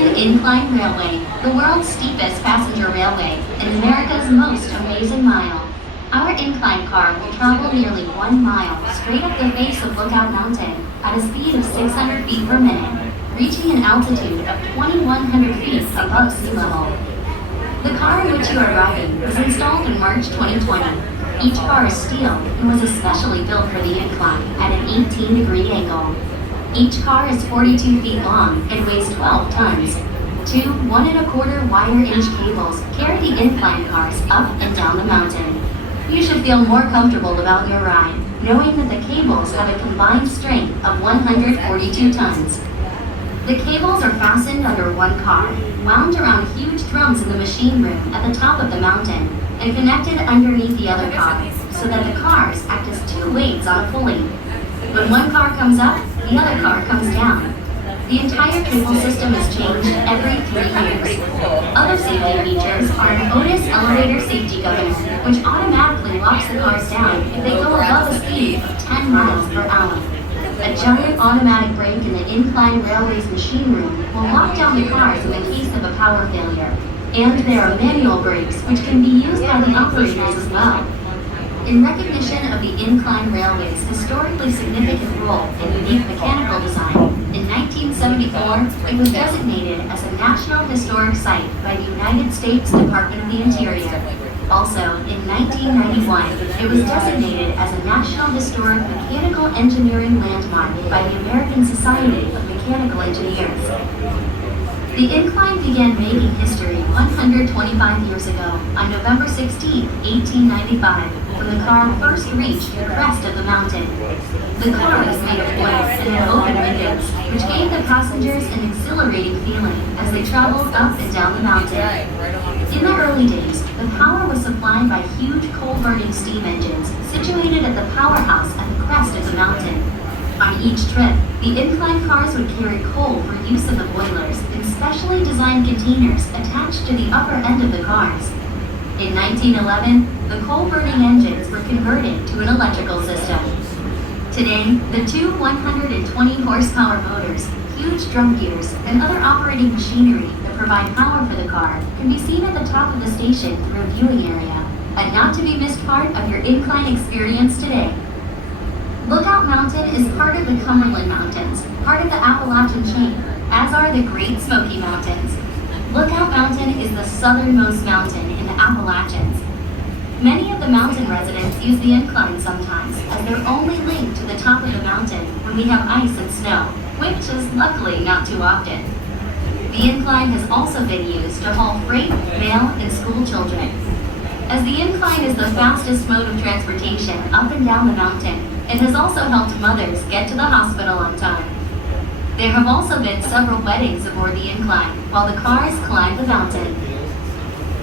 Attention Incline Railway, the world's steepest passenger railway and America's most amazing mile. Our incline car will travel nearly 1 mile straight up the face of Lookout Mountain at a speed of 600 feet per minute, reaching an altitude of 2,100 feet above sea level. The car in which you are riding was installed in March 2020. Each car is steel and was especially built for the incline at an 18-degree angle. Each car is 42 feet long and weighs 12 tons. Two 1¼ wire-inch cables carry the incline cars up and down the mountain. You should feel more comfortable about your ride, knowing that the cables have a combined strength of 142 tons. The cables are fastened under one car, wound around huge drums in the machine room at the top of the mountain, and connected underneath the other car, so that the cars act as two weights on a pulley. When one car comes up, the other car comes down. The entire cable system is changed every 3 years. Other safety features are an Otis elevator safety governor, which automatically locks the cars down if they go above a speed of 10 miles per hour. A giant automatic brake in the Incline Railway's machine room will lock down the cars in the case of a power failure. And there are manual brakes, which can be used by the operators as well. In recognition of the Incline Railway's historically significant role in unique mechanical design, in 1974, it was designated as a National Historic Site by the United States Department of the Interior. Also, in 1991, it was designated as a National Historic Mechanical Engineering Landmark by the American Society of Mechanical Engineers. The incline began making history 125 years ago on November 16, 1895, when the car first reached the crest of the mountain. The car was made of wood and had open windows, which gave the passengers an exhilarating feeling as they traveled up and down the mountain. In the early days, the power was supplied by huge coal-burning steam engines situated at the powerhouse at the crest of the mountain. On each trip, the incline cars would carry coal for use in the boilers in specially designed containers attached to the upper end of the cars. In 1911, the coal-burning engines were converted to an electrical system. Today, the two 120-horsepower motors, huge drum gears, and other operating machinery that provide power for the car can be seen at the top of the station through a viewing area, a not-to-be-missed part of your incline experience today. Lookout Mountain is part of the Cumberland Mountains, part of the Appalachian chain, as are the Great Smoky Mountains. Lookout Mountain is the southernmost mountain in the Appalachians. Many of the mountain residents use the incline sometimes as their only link to the top of the mountain when we have ice and snow, which is luckily not too often. The incline has also been used to haul freight, mail, and school children. As the incline is the fastest mode of transportation up and down the mountain, it has also helped mothers get to the hospital on time. There have also been several weddings aboard the incline while the cars climb the mountain.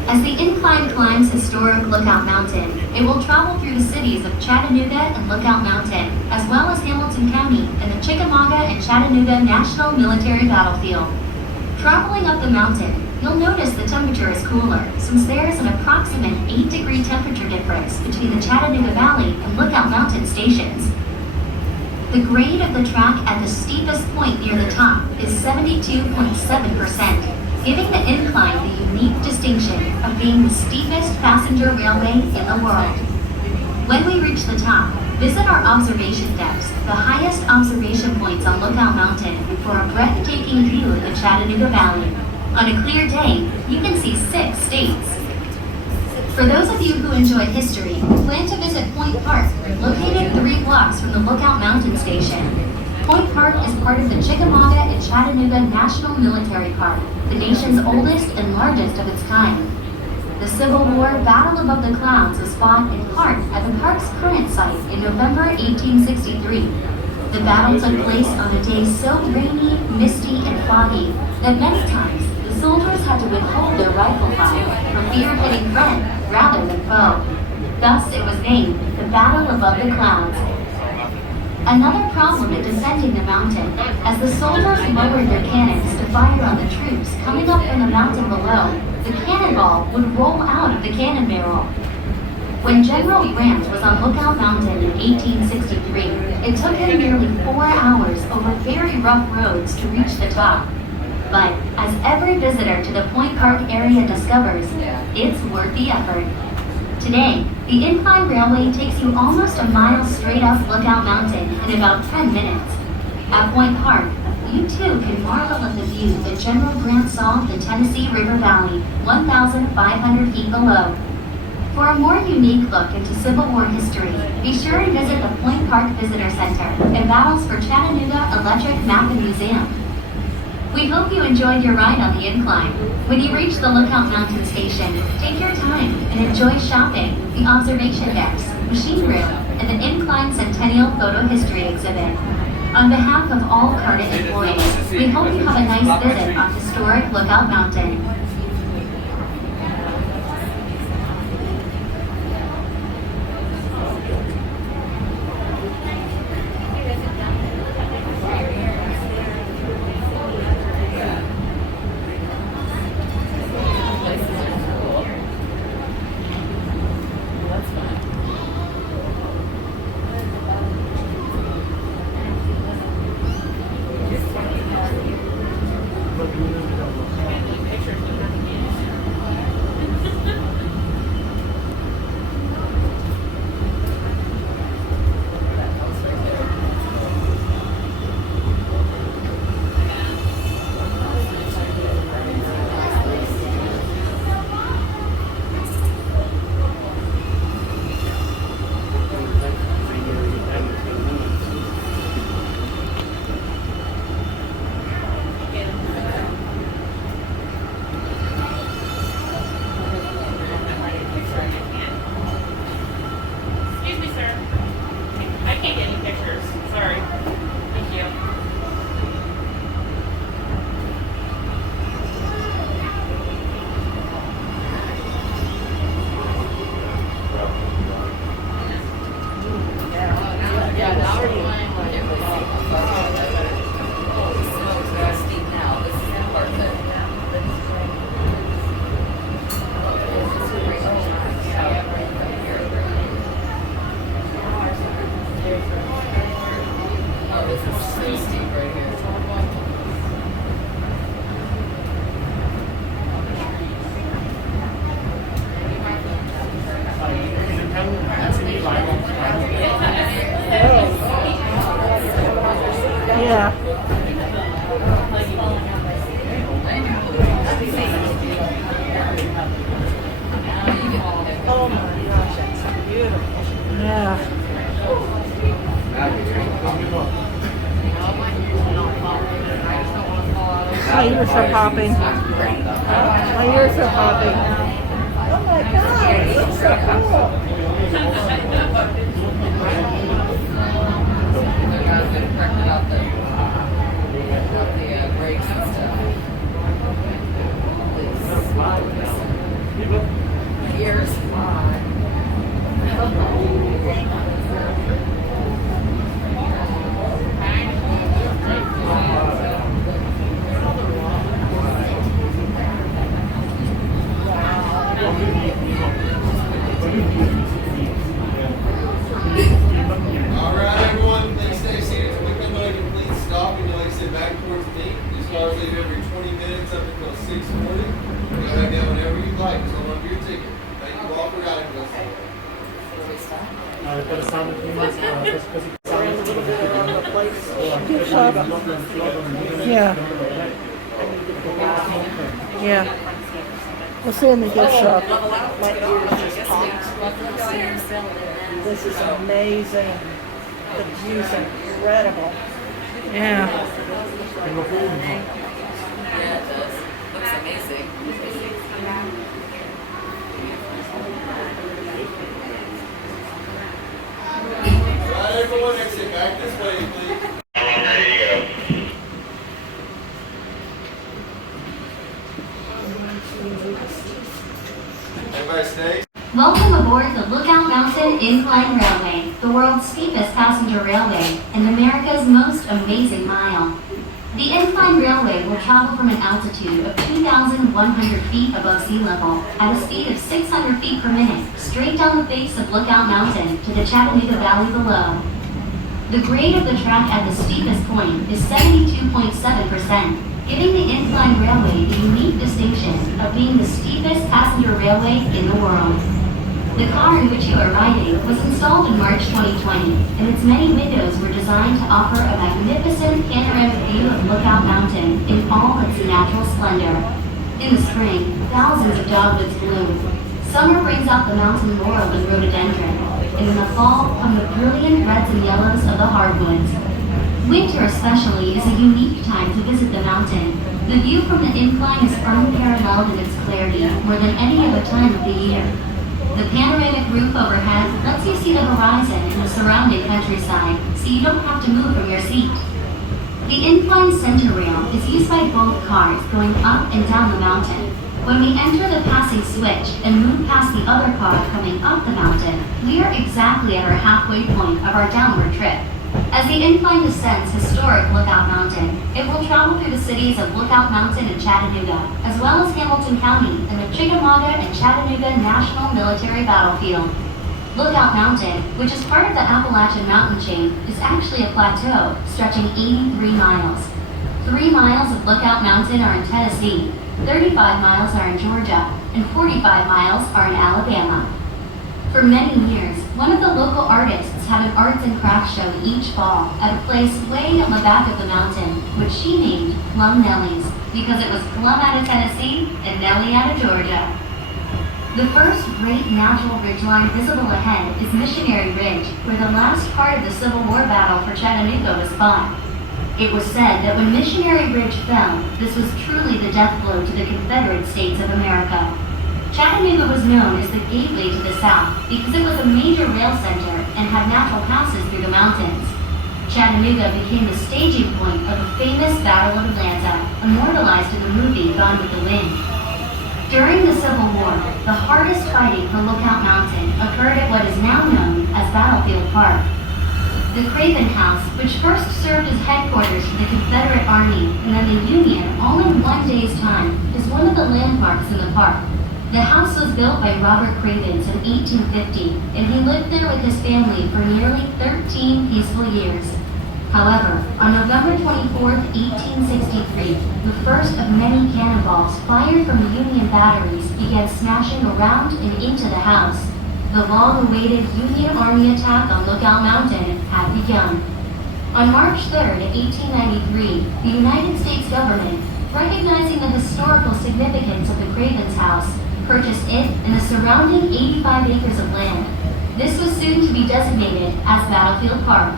As the incline climbs historic Lookout Mountain, it will travel through the cities of Chattanooga and Lookout Mountain, as well as Hamilton County and the Chickamauga and Chattanooga National Military Battlefield. Traveling up the mountain, you'll notice the temperature is cooler, since there is an approximate 8-degree temperature difference between the Chattanooga Valley and Lookout Mountain stations. The grade of the track at the steepest point near the top is 72.7%, giving the incline the unique distinction of being the steepest passenger railway in the world. When we reach the top, visit our observation decks, the highest observation points on Lookout Mountain, for a breathtaking view of the Chattanooga Valley. On a clear day, you can see 6 states. For those of you who enjoy history, plan to visit Point Park, located 3 blocks from the Lookout Mountain station. Point Park is part of the Chickamauga and Chattanooga National Military Park, the nation's oldest and largest of its kind. The Civil War Battle Above the Clouds was fought in part at the park's current site in November 1863. The battle took place on a day so rainy, misty, and foggy that many times the soldiers had to withhold their rifle fire for fear of hitting friend rather than foe. Thus, it was named the Battle Above the Clouds. Another problem in defending the mountain, as the soldiers lowered their cannons to fire on the troops coming up from the mountain below, the cannonball would roll out of the cannon barrel. When General Grant was on Lookout Mountain in 1863, it took him nearly 4 hours over very rough roads to reach the top. But, as every visitor to the Point Park area discovers, it's worth the effort. Today, the Incline Railway takes you almost a mile straight up Lookout Mountain in about 10 minutes. At Point Park, you too can marvel at the view that General Grant saw of the Tennessee River Valley, 1,500 feet below. For a more unique look into Civil War history, be sure and visit the Point Park Visitor Center and Battles for Chattanooga Electric Map and Museum. We hope you enjoyed your ride on the Incline. When you reach the Lookout Mountain Station, take your time and enjoy shopping, the observation decks, machine room, and the Incline Centennial Photo History Exhibit. On behalf of all Carnet employees, we hope you have a nice visit on historic Lookout Mountain. My ears are popping. My ears are popping. Oh my God, it looks so cool. Ears. Alright everyone, please stay seated so we can go ahead and please stop and you'll exit back towards the gate. These cars leave every 20 minutes up until 6:40. Go ahead down whenever you'd like, just hold on to your ticket. Thank you all for guiding us. Gift shop. Yeah. Yeah. We'll see in the gift shop. My ears just popped. This is amazing. The view's incredible. Yeah. Yeah, it does. Looks amazing. Alright everyone, exit back this way, please. Everybody stay. Welcome aboard the Lookout Mountain Incline Railway, the world's steepest passenger railway and America's most amazing mile. The Incline Railway will travel from an altitude of 2,100 feet above sea level at a speed of 600 feet per minute, straight down the face of Lookout Mountain to the Chattanooga Valley below. The grade of the track at the steepest point is 72.7%, giving the Incline Railway the unique distinction of being the steepest passenger railway in the world. The car in which you are riding was installed in March 2020, and its many windows were designed to offer a magnificent panoramic view of Lookout Mountain in all its natural splendor. In the spring, thousands of dogwoods bloom. Summer brings out the mountain laurel and rhododendron, and in the fall come the brilliant reds and yellows of the hardwoods. Winter especially is a unique time to visit the mountain. The view from the incline is unparalleled in its clarity more than any other time of the year. The panoramic roof overhead lets you see the horizon and the surrounding countryside, so you don't have to move from your seat. The incline center rail is used by both cars going up and down the mountain. When we enter the passing switch and move past the other car coming up the mountain, we are exactly at our halfway point of our downward trip. As the incline descends historic Lookout Mountain, it will travel through the cities of Lookout Mountain and Chattanooga, as well as Hamilton County and the Chickamauga and Chattanooga National Military Battlefield. Lookout Mountain, which is part of the Appalachian Mountain chain, is actually a plateau stretching 83 miles. 3 miles of Lookout Mountain are in Tennessee, 35 miles are in Georgia, and 45 miles are in Alabama. For many years, one of the local artists had an arts and crafts show each fall at a place way on the back of the mountain, which she named Plum Nellie's, because it was Plum out of Tennessee and Nellie out of Georgia. The first great natural ridgeline visible ahead is Missionary Ridge, where the last part of the Civil War battle for Chattanooga was fought. It was said that when Missionary Ridge fell, this was truly the death blow to the Confederate States of America. Chattanooga was known as the gateway to the South because it was a major rail center and had natural passes through the mountains. Chattanooga became the staging point of the famous Battle of Atlanta, immortalized in the movie Gone with the Wind. During the Civil War, the hardest fighting for Lookout Mountain occurred at what is now known as Battlefield Park. The Craven House, which first served as headquarters for the Confederate Army and then the Union all in one day's time, is one of the landmarks in the park. The house was built by Robert Cravens in 1850, and he lived there with his family for nearly 13 peaceful years. However, on November 24, 1863, the first of many cannonballs fired from the Union batteries began smashing around and into the house. The long-awaited Union Army attack on Lookout Mountain had begun. On March 3, 1893, the United States government, recognizing the historical significance of the Cravens house, purchased it and the surrounding 85 acres of land. This was soon to be designated as Battlefield Park.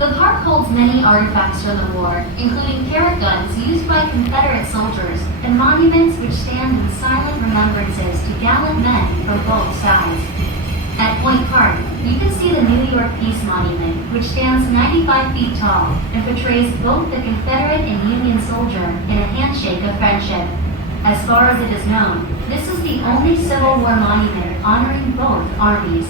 The park holds many artifacts from the war, including parrot guns used by Confederate soldiers and monuments which stand in silent remembrances to gallant men from both sides. At Point Park, you can see the New York Peace Monument, which stands 95 feet tall and portrays both the Confederate and Union soldier in a handshake of friendship. As far as it is known, this is the only Civil War monument honoring both armies.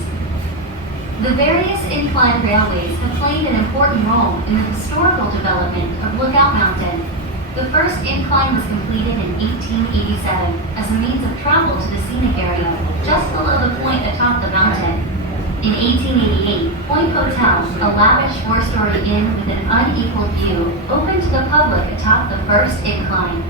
The various incline railways have played an important role in the historical development of Lookout Mountain. The first incline was completed in 1887 as a means of travel to the scenic area, just below the point atop the mountain. In 1888, Point Hotel, a lavish 4-story inn with an unequaled view, opened to the public atop the first incline.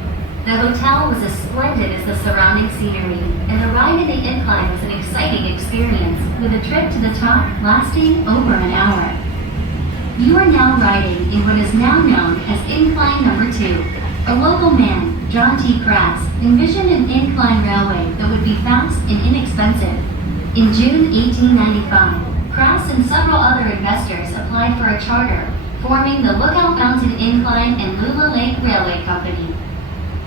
The hotel was as splendid as the surrounding scenery, and the ride in the incline was an exciting experience, with a trip to the top lasting over an hour. You are now riding in what is now known as Incline Number 2. A local man, John T. Crass, envisioned an incline railway that would be fast and inexpensive. In June 1895, Crass and several other investors applied for a charter, forming the Lookout Mountain Incline and Lula Lake Railway Company.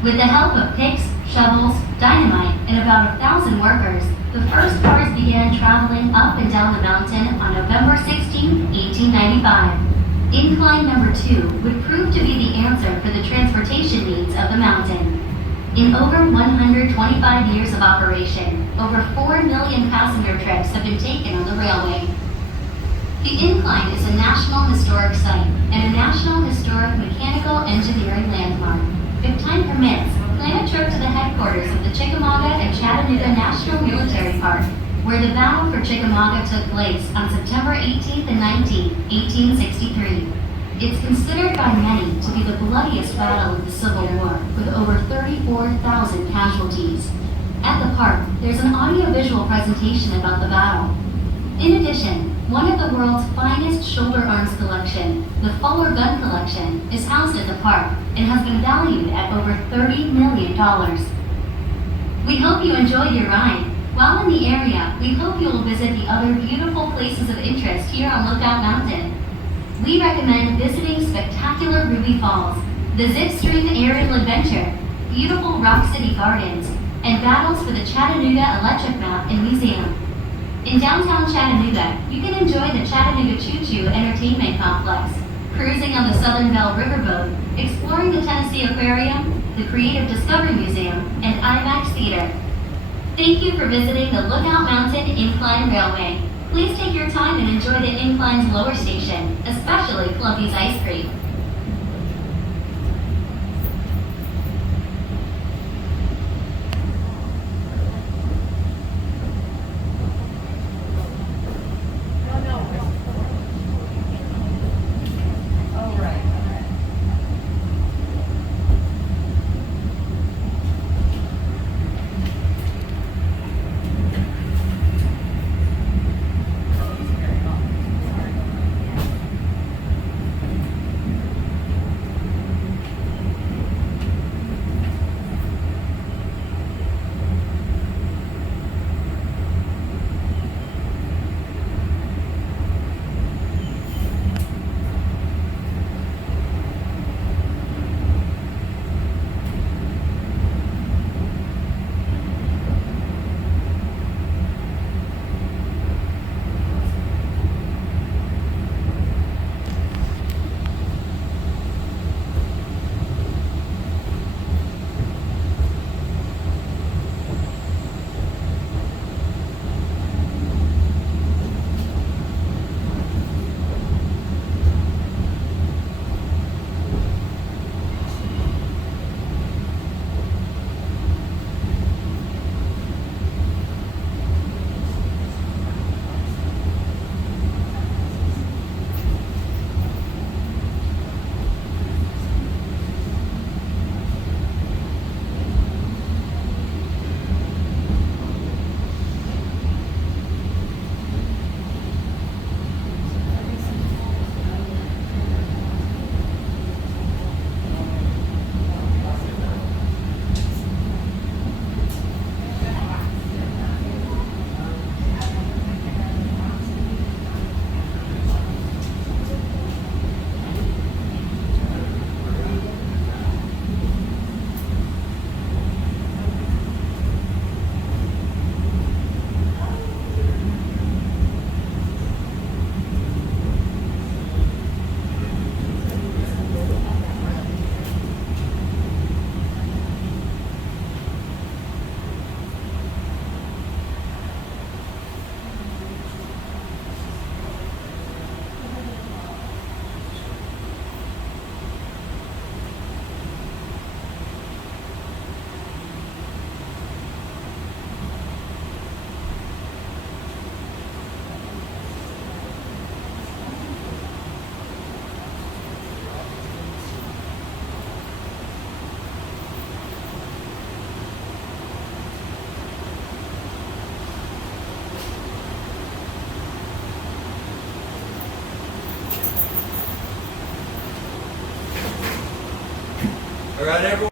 With the help of picks, shovels, dynamite, and about 1,000 workers, the first cars began traveling up and down the mountain on November 16, 1895. Incline Number 2 would prove to be the answer for the transportation needs of the mountain. In over 125 years of operation, over 4 million passenger trips have been taken on the railway. The incline is a National Historic Site and a National Historic Mechanical Engineering Landmark. If time permits, plan a trip to the headquarters of the Chickamauga and Chattanooga National Military Park, where the battle for Chickamauga took place on September 18th and 19th, 1863. It's considered by many to be the bloodiest battle of the Civil War, with over 34,000 casualties. At the park, there's an audiovisual presentation about the battle. In addition, one of the world's finest shoulder arms collection, the Fuller Gun Collection, is housed at the park and has been valued at over $30 million. We hope you enjoyed your ride. While in the area, we hope you will visit the other beautiful places of interest here on Lookout Mountain. We recommend visiting spectacular Ruby Falls, the Zipstream Aerial Adventure, beautiful Rock City Gardens, and battles for the Chattanooga Electric Map and Museum. In downtown Chattanooga, you can enjoy the Chattanooga Choo Choo Entertainment Complex, cruising on the Southern Belle Riverboat, exploring the Tennessee Aquarium, the Creative Discovery Museum, and IMAX Theater. Thank you for visiting the Lookout Mountain Incline Railway. Please take your time and enjoy the incline's lower station, especially Clumpy's Ice Cream. All right, everyone.